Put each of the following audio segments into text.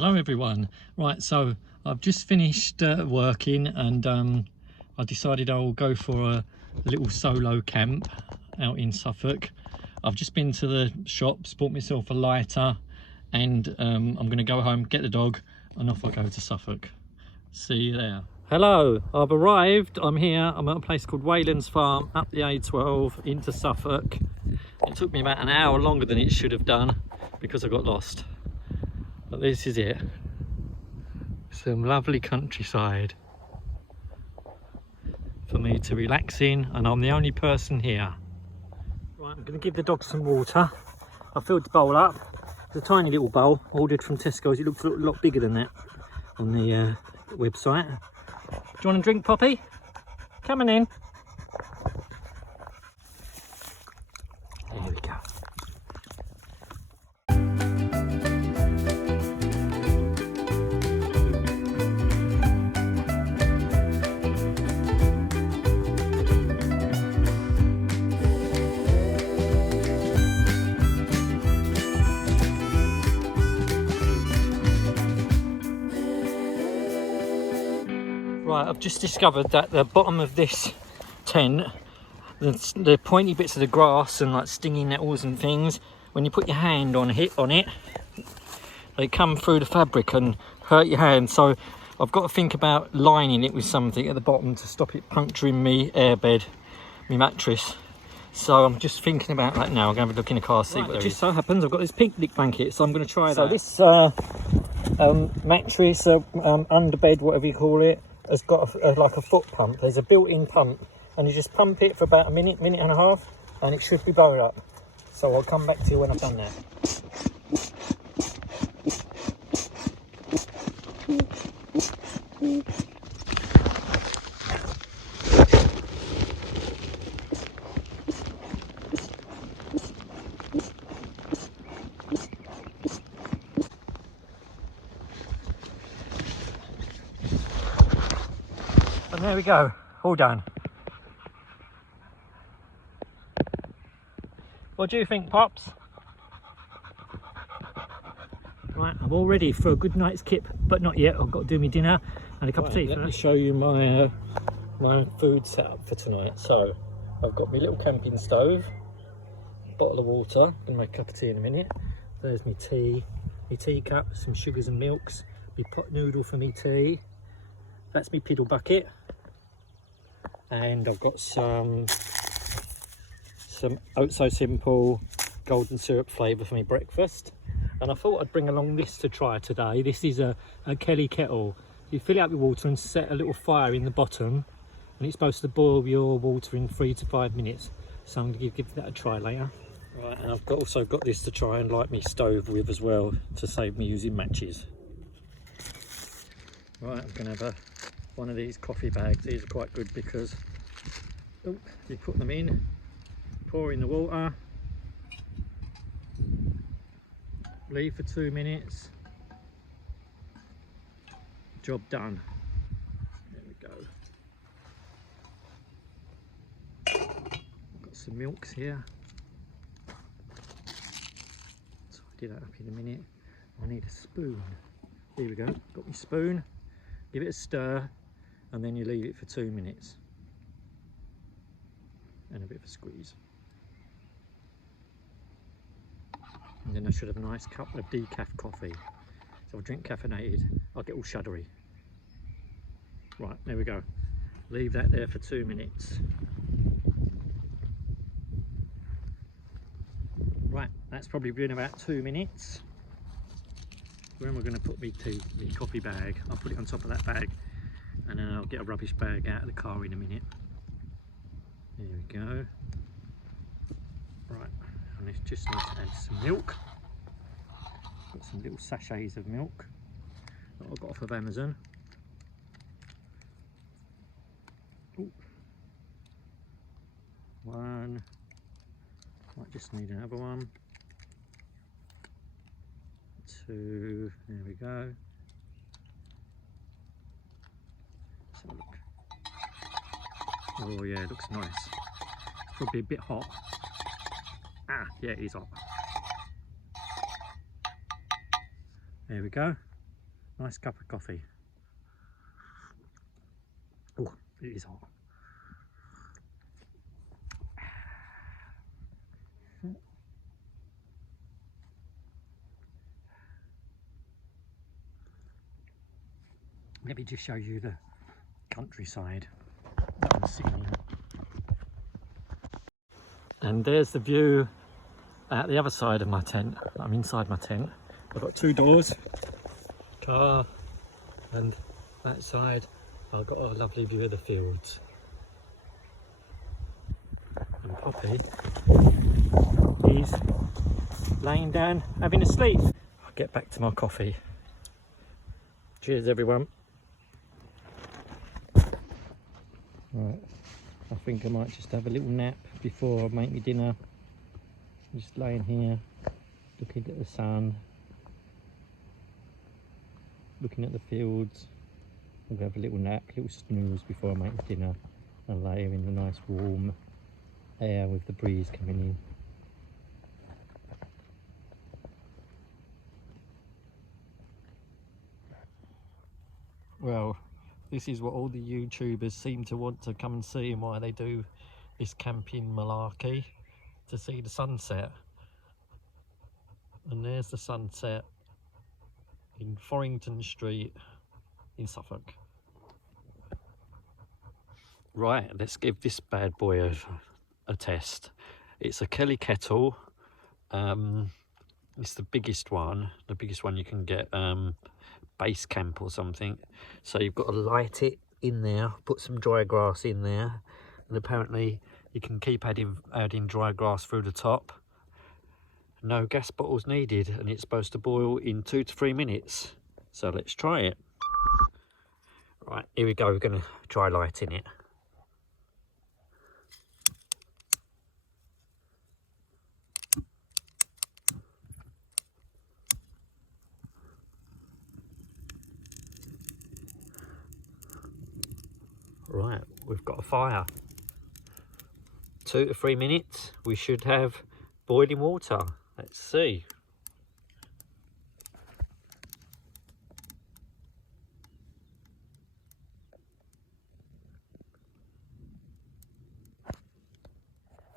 Hello everyone. Right, so I've just finished working and I decided I'll go for a little solo camp out in Suffolk. I've just been to the shops, bought myself a lighter, and I'm going to go home, get the dog, and off I go to Suffolk. See you there. Hello, I've arrived. I'm here. I'm at a place called Waylands Farm up the A12 into Suffolk. It took me about an hour longer than it should have done because I got lost. But this is it. Some lovely countryside for me to relax in, and I'm the only person here. Right, I'm going to give the dog some water. I filled the bowl up. It's a tiny little bowl ordered from Tesco's. It looks a lot bigger than that on the website. Do you want a drink, Poppy? Come on in. There we go. Right, I've just discovered that the bottom of this tent, the pointy bits of the grass and like stinging nettles and things, when you put your hand on it, they come through the fabric and hurt your hand. So I've got to think about lining it with something at the bottom to stop it puncturing me airbed, my mattress. So I'm just thinking about that now. I'm going to have a look in the car, see what there is. It just so happens I've got this picnic blanket, so I'm going to try that. So this mattress, underbed, whatever you call it, has got like a foot pump. There's a built-in pump, and you just pump it for about a minute and a half, and it should be bowed up. So I'll come back to you when I've done that. And there we go, all done. What do you think, Pops? Right, I'm all ready for a good night's kip, but not yet. I've got to do my dinner and a cup of tea. Let me show you my my food setup for tonight. So I've got my little camping stove, bottle of water. I'm gonna make a cup of tea in a minute. There's my teacup, some sugars and milks, my pot noodle for my tea. That's my piddle bucket, and I've got some Oh So Simple golden syrup flavour for my breakfast. And I thought I'd bring along this to try today. This is a Kelly kettle. You fill it up with water and set a little fire in the bottom, and it's supposed to boil your water in 3 to 5 minutes. So I'm going to give that a try later. Right, and I've also got this to try and light my stove with as well, to save me using matches. Right, I'm going to have one of these coffee bags. These are quite good because you put them in, pour in the water, leave for 2 minutes, job done. There we go. I've got some milks here, so I'll do that up in a minute. I need a spoon. Here we go, got my spoon. Give it a stir, and then you leave it for 2 minutes. And a bit of a squeeze. And then I should have a nice cup of decaf coffee. So I'll drink caffeinated, I'll get all shuddery. Right, there we go. Leave that there for 2 minutes. Right, that's probably been about 2 minutes. Where am I going to put my coffee bag? I'll put it on top of that bag, and then I'll get a rubbish bag out of the car in a minute. There we go. Right, and this just needs to add some milk. Got some little sachets of milk that I got off of Amazon. Ooh. One. Might just need another one. 2, there we go. Let's have a look. Oh yeah, it looks nice. It's probably a bit hot. Yeah, it is hot. There we go. Nice cup of coffee. Oh, it is hot. Let me just show you the countryside that I'm sitting in. And there's the view at the other side of my tent. I'm inside my tent. I've got two doors, car, and that side I've got a lovely view of the fields. And Poppy is laying down having a sleep. I'll get back to my coffee. Cheers everyone. Right, I think I might just have a little nap before I make me dinner. Just laying here, looking at the sun, looking at the fields. I'll have a little nap, a little snooze before I make me dinner, and lay in the nice warm air with the breeze coming in. Well, this is what all the YouTubers seem to want to come and see, and why they do this camping malarkey, to see the sunset. And there's the sunset in Forrington Street in Suffolk. Right, let's give this bad boy a test. It's a Kelly kettle. It's the biggest one you can get, base camp or something. So you've got to light it in there, put some dry grass in there, and apparently you can keep adding dry grass through the top. No gas bottles needed, and it's supposed to boil in 2 to 3 minutes. So let's try it. Right, here we go. We're going to try lighting it. Right, we've got a fire. 2 to 3 minutes, we should have boiling water. Let's see.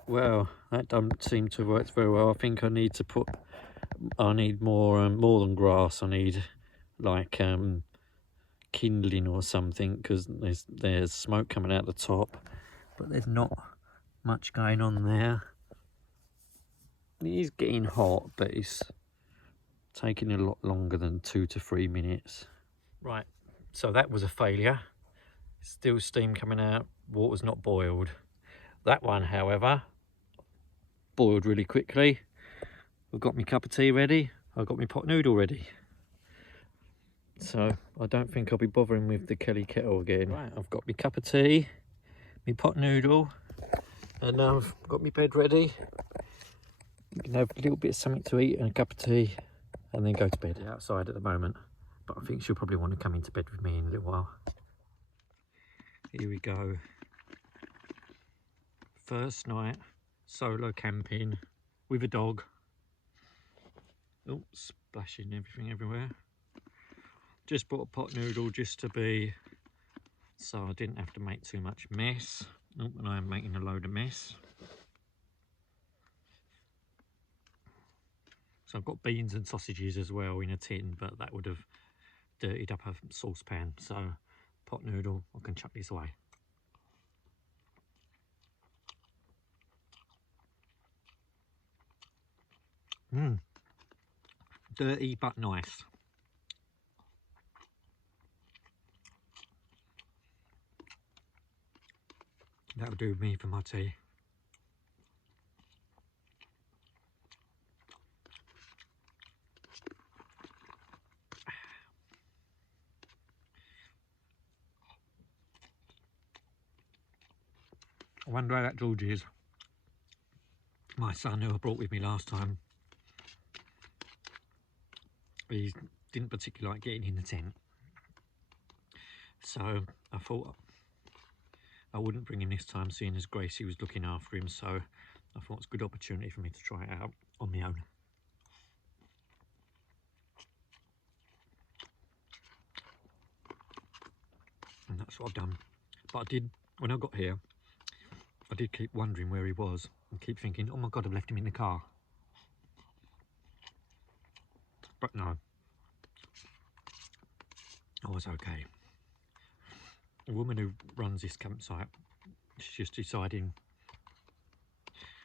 Well, that doesn't seem to work very well. I think I need more than grass. I need like kindling or something, because there's smoke coming out the top, but there's not much going on there. It is getting hot, but it's taking a lot longer than 2 to 3 minutes. Right, so that was a failure. Still steam coming out, water's not boiled. That one, however, boiled really quickly. I've got my cup of tea ready, I've got my pot noodle ready. So I don't think I'll be bothering with the Kelly kettle again. Right, I've got my cup of tea, my pot noodle, and now I've got my bed ready. You can have a little bit of something to eat and a cup of tea, and then go to bed. Outside at the moment, but I think she'll probably want to come into bed with me in a little while. Here we go. First night solo camping with a dog. Oh, splashing everything everywhere. Just bought a pot noodle just to be, so I didn't have to make too much mess. Oh, and I am making a load of mess. So I've got beans and sausages as well in a tin, but that would have dirtied up a saucepan. So pot noodle, I can chuck this away. Dirty but nice. That'll do me for my tea. I wonder how that George is. My son, who I brought with me last time, he didn't particularly like getting in the tent. So I thought I wouldn't bring him this time, seeing as Gracie was looking after him. So I thought it's a good opportunity for me to try it out on my own. That's what I've done. But I did, when I got here, I did keep wondering where he was and keep thinking, oh my God, I've left him in the car. But no, I was okay. The woman who runs this campsite, she's just deciding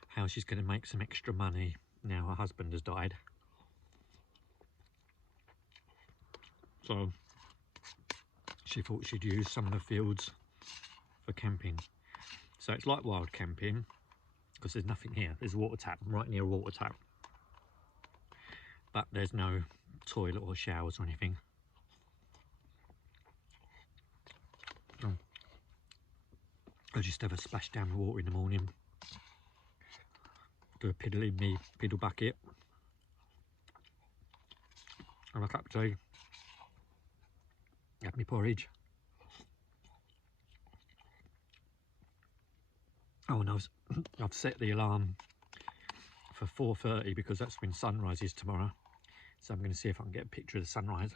how she's going to make some extra money now her husband has died. So she thought she'd use some of the fields for camping. So it's like wild camping because there's nothing here. There's a water tap, I'm right near a water tap. But there's no toilet or showers or anything. I just have a splash down the water in the morning, do a piddle in me piddle bucket, have a cup of tea, have my porridge. Oh, and I've set the alarm for 4:30 because that's when sunrise is tomorrow. So I'm going to see if I can get a picture of the sunrise.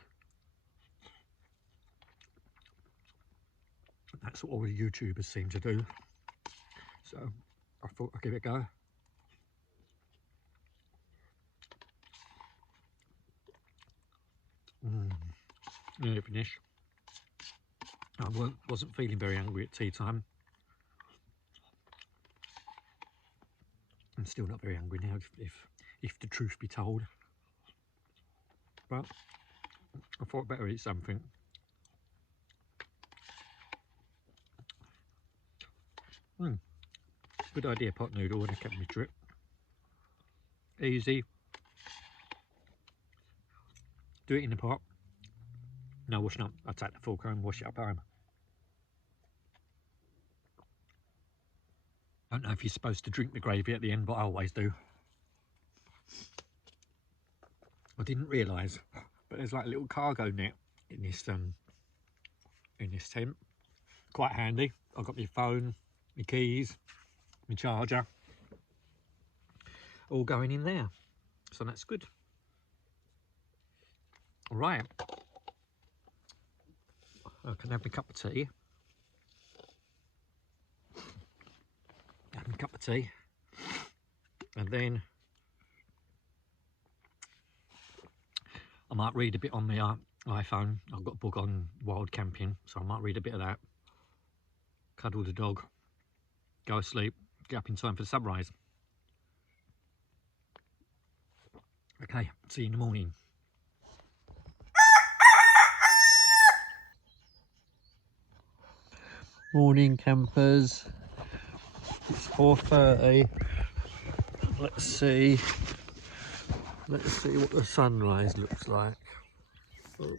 That's what all the YouTubers seem to do. So I thought I'd give it a go. Nearly finished. I wasn't feeling very hungry at tea time. I'm still not very hungry now, if the truth be told. But I thought I'd better eat something. Good idea, pot noodle when I kept my trip. Easy. Do it in the pot. No washing up. I take the fork home, wash it up at home. I don't know if you're supposed to drink the gravy at the end, but I always do. I didn't realise, but there's like a little cargo net in this tent. Quite handy. I've got my phone, my keys, my charger, all going in there. So that's good. All right. I can have my cup of tea. Have my cup of tea. And then I might read a bit on my iPhone. I've got a book on wild camping, so I might read a bit of that. Cuddle the dog. Go to sleep. Get up in time for the sunrise. Okay, see you in the morning. Morning campers. It's 4:30. Let's see what the sunrise looks like. Oh,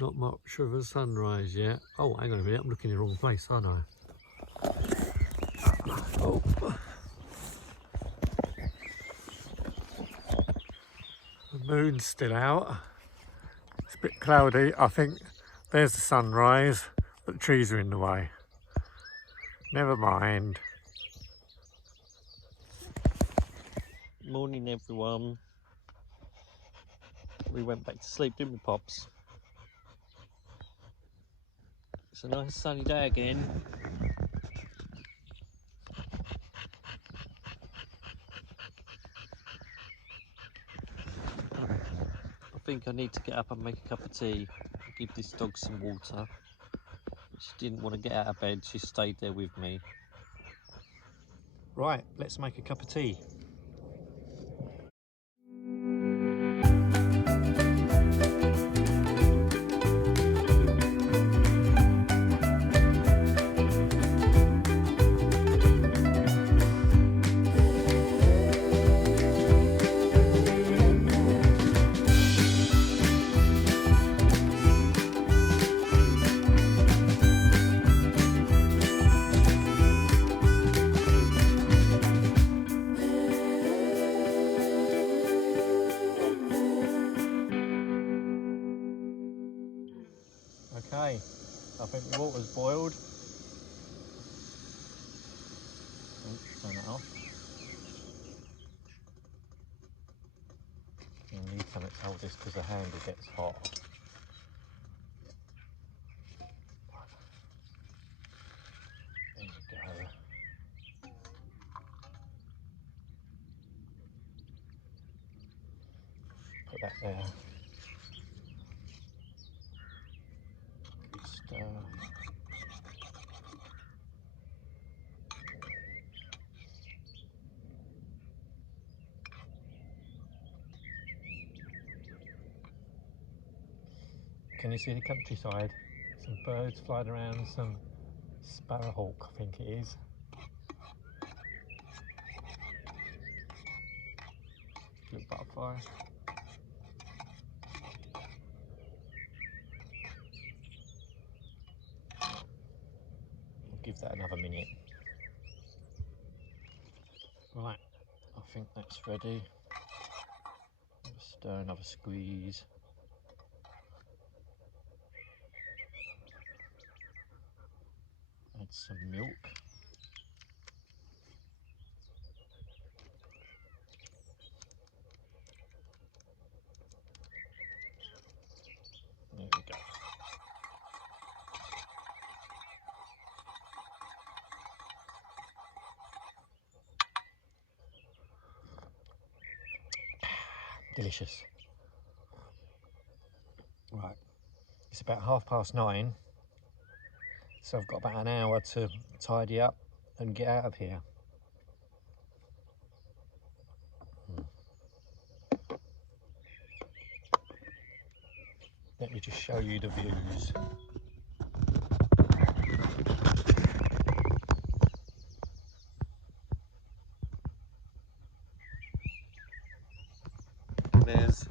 not much of a sunrise yet. Oh, hang on a minute, I'm looking in the wrong place, aren't I? Oh. The moon's still out. It's a bit cloudy. I think there's the sunrise, but the trees are in the way. Never mind. Morning everyone. We went back to sleep, didn't we, Pops? It's a nice sunny day again. I think I need to get up and make a cup of tea. Give this dog some water. She didn't want to get out of bed, she stayed there with me. Right, let's make a cup of tea. Okay, I think the water's boiled. Oops, turn that off. I need something to hold this because the handle gets hot. care. Stir. Can you see the countryside? Some birds flying around, some sparrowhawk, I think it is. Little butterfly. I'll give that another minute. Right, I think that's ready. Another stir, another squeeze. Add some milk. There we go. Delicious. Right, it's about 9:30, so I've got about an hour to tidy up and get out of here. Let me just show you the views. There's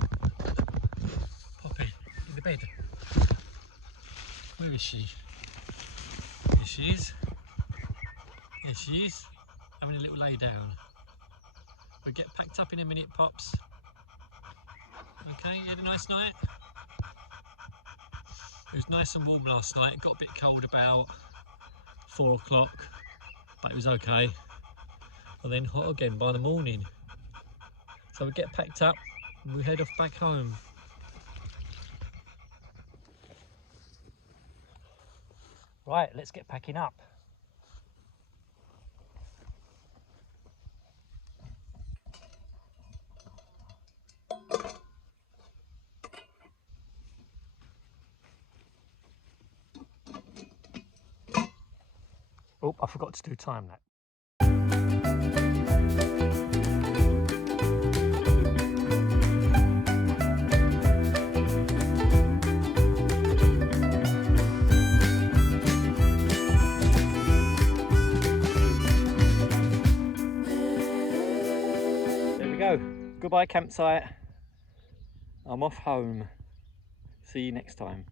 Poppy in the bed. Where is she? Here she is. There she is, having a little lay down. We'll get packed up in a minute, Pops. Okay, you had a nice night? It was nice and warm last night. It got a bit cold about 4 o'clock, but it was okay. And then hot again by the morning. So we get packed up and we head off back home. Right, let's get packing up. Oh, I forgot to do time lapse. There we go. Goodbye campsite. I'm off home. See you next time.